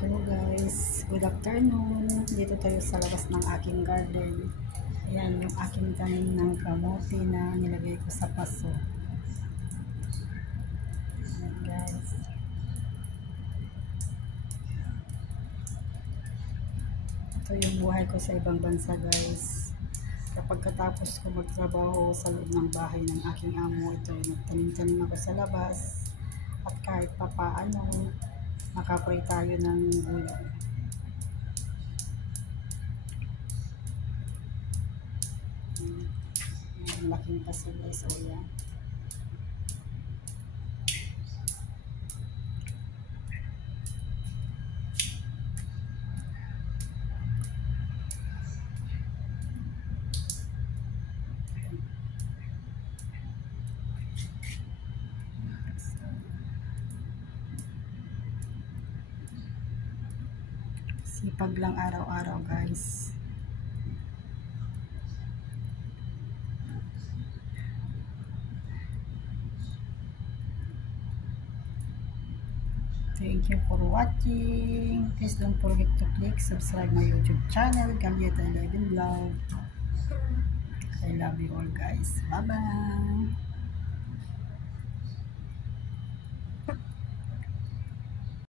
Hello guys, good afternoon. Dito tayo sa labas ng aking garden. Ayan yung aking tanim ng kamote na nilagay ko sa paso. Ayan guys. Ito yung buhay ko sa ibang bansa guys. Kapag katapos ko magtrabaho sa loob ng bahay ng aking amo, ito nagtanim-tanim ako sa labas. At kahit papaano, makapray tayo ng gulay. Laking paso guys, o yan. Sipag lang araw-araw guys. Thank you for watching. Please don't forget to click subscribe my YouTube channel, Galyeta 11 Vlog. I love you all guys. Bye-bye.